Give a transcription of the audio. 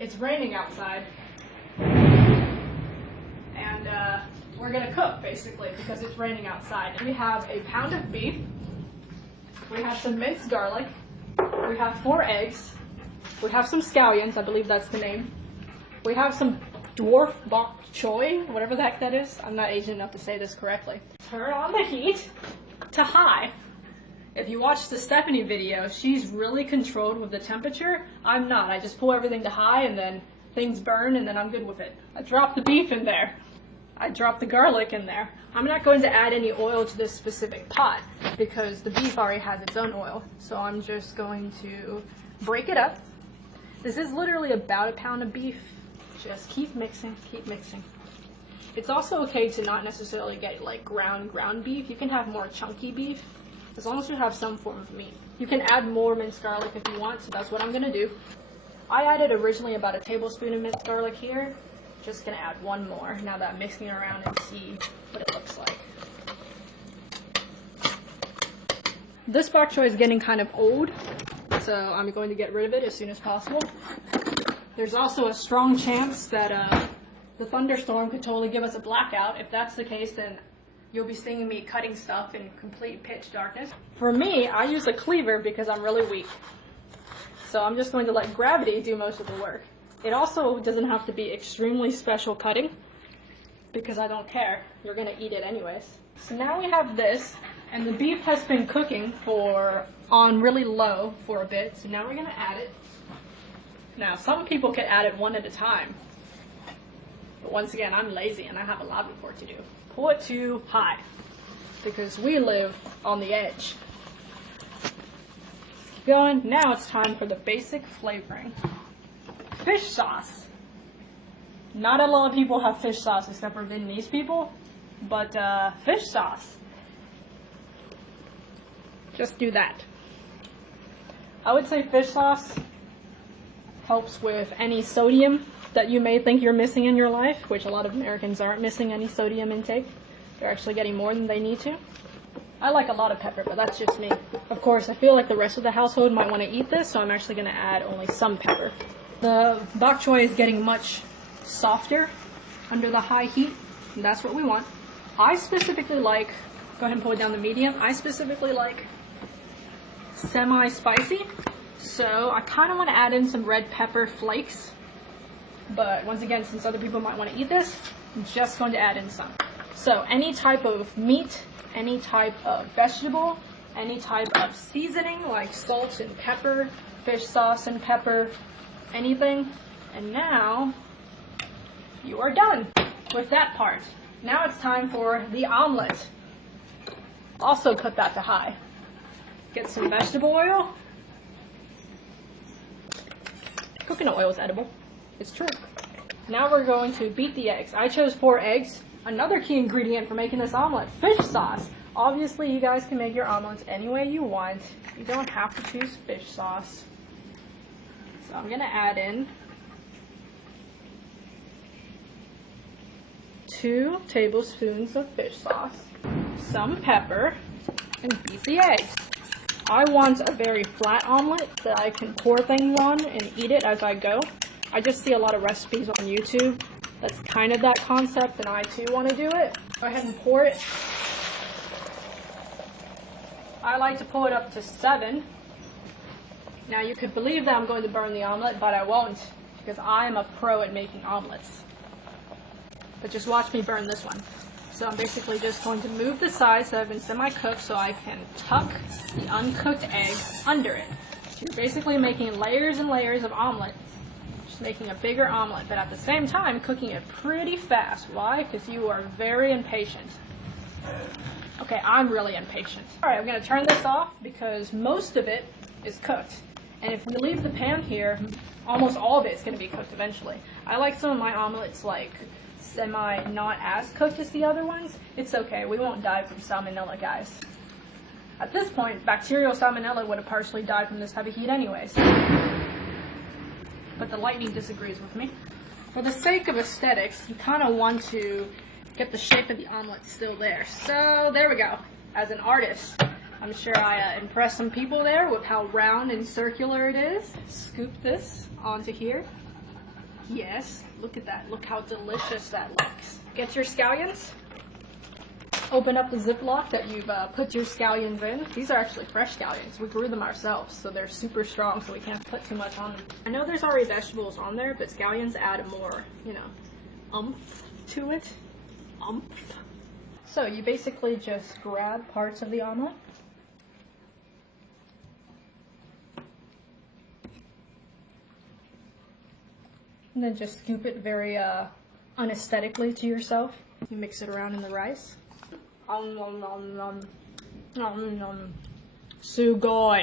It's raining outside, and we're gonna cook basically because it's raining outside. We have a pound of beef, we have some minced garlic, we have 4 eggs, we have some scallions, I believe that's the name. We have some Beek Pak Choy, whatever the heck that is. I'm not Asian enough to say this correctly. Turn on the heat to high. If you watch the Stephanie video, she's really controlled with the temperature. I'm not. I just pull everything to high and then things burn and then I'm good with it. I drop the beef in there. I drop the garlic in there. I'm not going to add any oil to this specific pot because the beef already has its own oil. So I'm just going to break it up. This is literally about a pound of beef. Just keep mixing, keep mixing. It's also okay to not necessarily get like ground beef. You can have more chunky beef as long as you have some form of meat. You can add more minced garlic if you want, so that's what I'm gonna do. I added originally about a tablespoon of minced garlic here. Just gonna add 1 more now that I'm mixing it around and see what it looks like. This bok choy is getting kind of old, so I'm going to get rid of it as soon as possible. There's also a strong chance that the thunderstorm could totally give us a blackout. If that's the case, then you'll be seeing me cutting stuff in complete pitch darkness. For me, I use a cleaver because I'm really weak. So I'm just going to let gravity do most of the work. It also doesn't have to be extremely special cutting because I don't care. You're going to eat it anyways. So now we have this, and the beef has been cooking on really low for a bit. So now we're going to add it. Now, some people can add it one at a time. But once again, I'm lazy and I have a lot of work to do. Pull it to high because we live on the edge. Let's keep going. Now it's time for the basic flavoring. Fish sauce. Not a lot of people have fish sauce except for Vietnamese people, but fish sauce. Just do that. I would say fish sauce helps with any sodium that you may think you're missing in your life, which a lot of Americans aren't missing any sodium intake. They're actually getting more than they need to. I like a lot of pepper, but that's just me. Of course, I feel like the rest of the household might want to eat this, so I'm actually going to add only some pepper. The bok choy is getting much softer under the high heat, and that's what we want. I specifically like, go ahead and pull it down to medium, I specifically like semi-spicy. So I kind of want to add in some red pepper flakes, but once again, since other people might want to eat this, I'm just going to add in some. So any type of meat, any type of vegetable, any type of seasoning like salt and pepper, fish sauce and pepper, anything. And now you are done with that part. Now it's time for the omelet. Also cook that to high. Get some vegetable oil. Coconut oil is edible. It's true. Now we're going to beat the eggs. I chose 4 eggs. Another key ingredient for making this omelet, fish sauce. Obviously, you guys can make your omelets any way you want. You don't have to choose fish sauce. So I'm going to add in 2 tablespoons of fish sauce, some pepper, and beat the eggs. I want a very flat omelet that I can pour things on and eat it as I go. I just see a lot of recipes on YouTube. That's kind of that concept, and I too want to do it. Go ahead and pour it. I like to pull it up to 7. Now you could believe that I'm going to burn the omelet, but I won't because I'm a pro at making omelets. But just watch me burn this one. So I'm basically just going to move the sides that have been semi-cooked so I can tuck the uncooked egg under it. So you're basically making layers and layers of omelet. Just making a bigger omelet, but at the same time cooking it pretty fast. Why? Because you are very impatient. Okay, I'm really impatient. Alright, I'm going to turn this off because most of it is cooked. And if we leave the pan here, almost all of it is going to be cooked eventually. I like some of my omelets like semi not as cooked as the other ones. It's okay, we won't die from salmonella, guys. At this point, bacterial salmonella would have partially died from this heavy heat anyways. But the lightning disagrees with me. For the sake of aesthetics, you kind of want to get the shape of the omelet still there. So there we go. As an artist, I'm sure I impressed some people there with how round and circular it is. Scoop this onto here. Yes, look at that. Look how delicious that looks. Get your scallions. Open up the Ziploc that you've put your scallions in. These are actually fresh scallions. We grew them ourselves, so they're super strong, so we can't put too much on them. I know there's already vegetables on there, but scallions add more, you know, oomph to it. Oomph. So you basically just grab parts of the omelet. And then just scoop it very unesthetically to yourself. You mix it around in the rice. Sugoi.